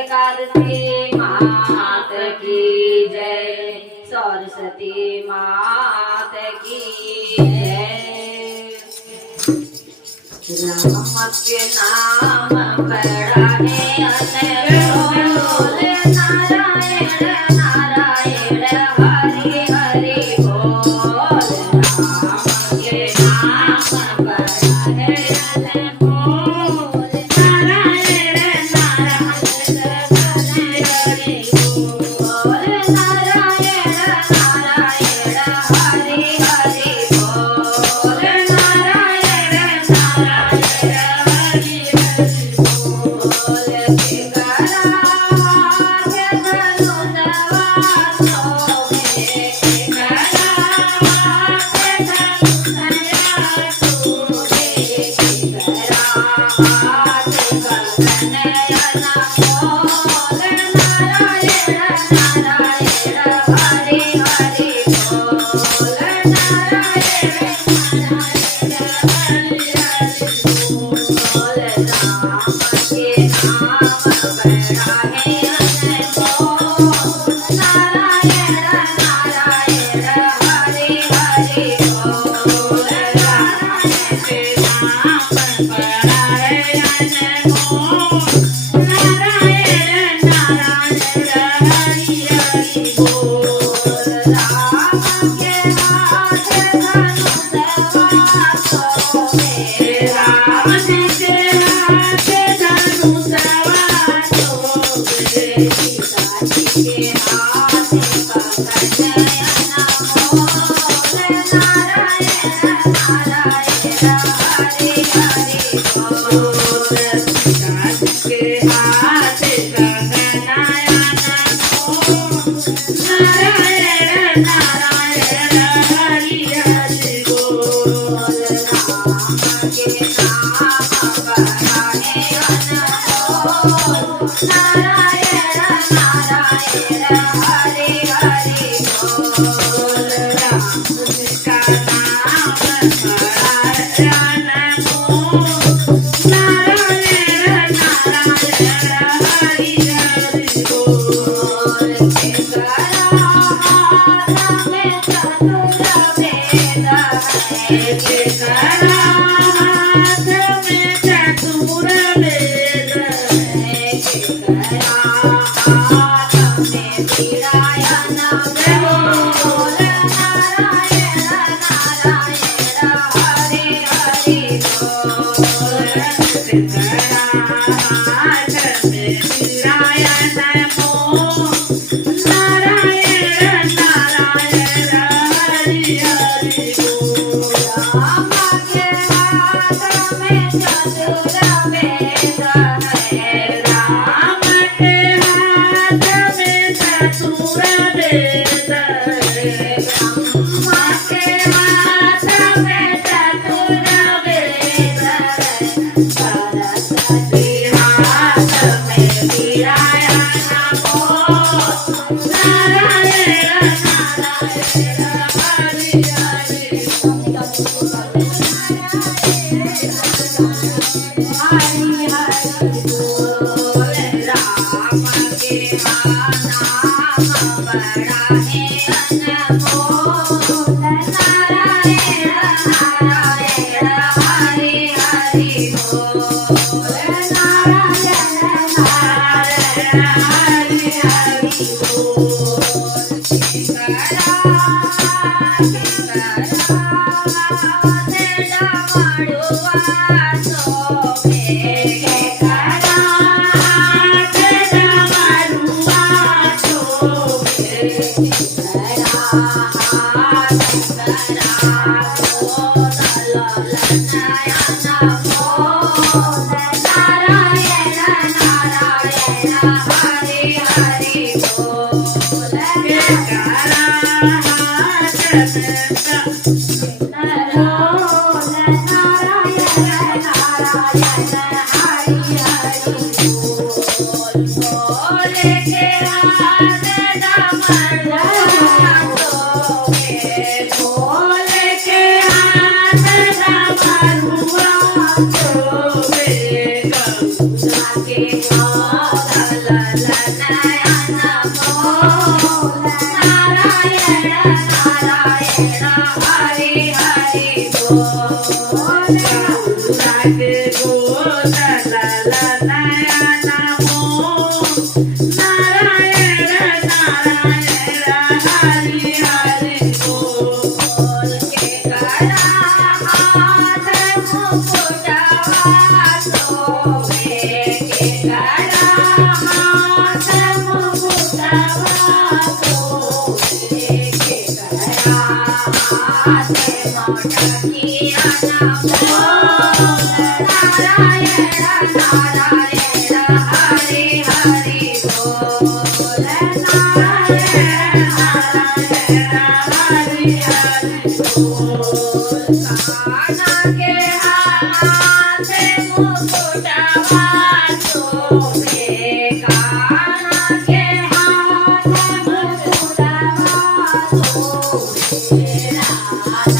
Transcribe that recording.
एकादशी मात की जय, सरस्वती मात की जय। राम के नाम बड़ा है अनमोल, नारायण नारायण हरि हरि बोल। राम के नाम बड़ा है अनमोल, नारायण नारायण हरि हरि बोल। नारायण नारायण हरि हरि बोल। नारायण नारायण हरि हरि बोल। के करा के धनुषवा सोहे, के करा के धनुषया सोहे, के करा के गगनयन मोल। नारायण नारायण हरि हरि बोल। नारायण नारायण हरि हरि बोल। राम के नाम बड़ा है अनमोल, नारायण नारायण हरि हरि बोल। राम के नाम बड़ा है अनमोल, नारायण नारायण हरि हरि बोल। राम के हाथ धनुषवा सोहे, राम जी के हाथ धनुषवा सोहे, सीता जी के हाथ गगनयन मोल। नारायण नारायण हरि हरि बोल। सीता जी के हाथ गगनयन मोल। नारायण नारायण हरि हरि बोल। राम के नाम बड़ा है अनमोल, नारायण नारायण हरि हरि बोल। राम का नाम बड़ा है अनमोल, नारायण नारायण हरि हरि बोल। के करा हाथ में चतुर वेद है, के करा हाथ में चतुर वेद है, के करा हाथ में वीरायन बोल। नारायण नारायण हरि हरि बोल। के करा हाथ में वीरायन बोल। नारायण नारायण हरि हरि बोल। राम के हाथ में चतुर वेद है, राम के हाथ में चतुर वेद है। ब्रह्मा के हाथ में चतुर वेद है, सरस्वती हाथ में वीरायन बोल। नारायण नारायण हरि हरि बोल। हरि हरि बोल। राम के नाम बड़ा है अनमोल, नारायण नारायण हरि हरि बोल। नारायण नारायण हरि हरि बोल। के करा डमरुआ सोहे, के करा डमरुआ सोहे, के करा ललनयन मोल। नारायण नारायण हरि બોલ કે કરા હાથ મુકુટવા શોભે કે કરા હાથ મુકુટવા શોભે કે કરા હાથ મોટકિયાના બોલ નારાયણ નારાયણ હરિ હરિ બોલ નારાયણ નારાયણ હરિ હરિ બોલ કાના કે હાથે મુકુટવા શોભે કાના કે હાથે મુકુટવા શોભે રાધા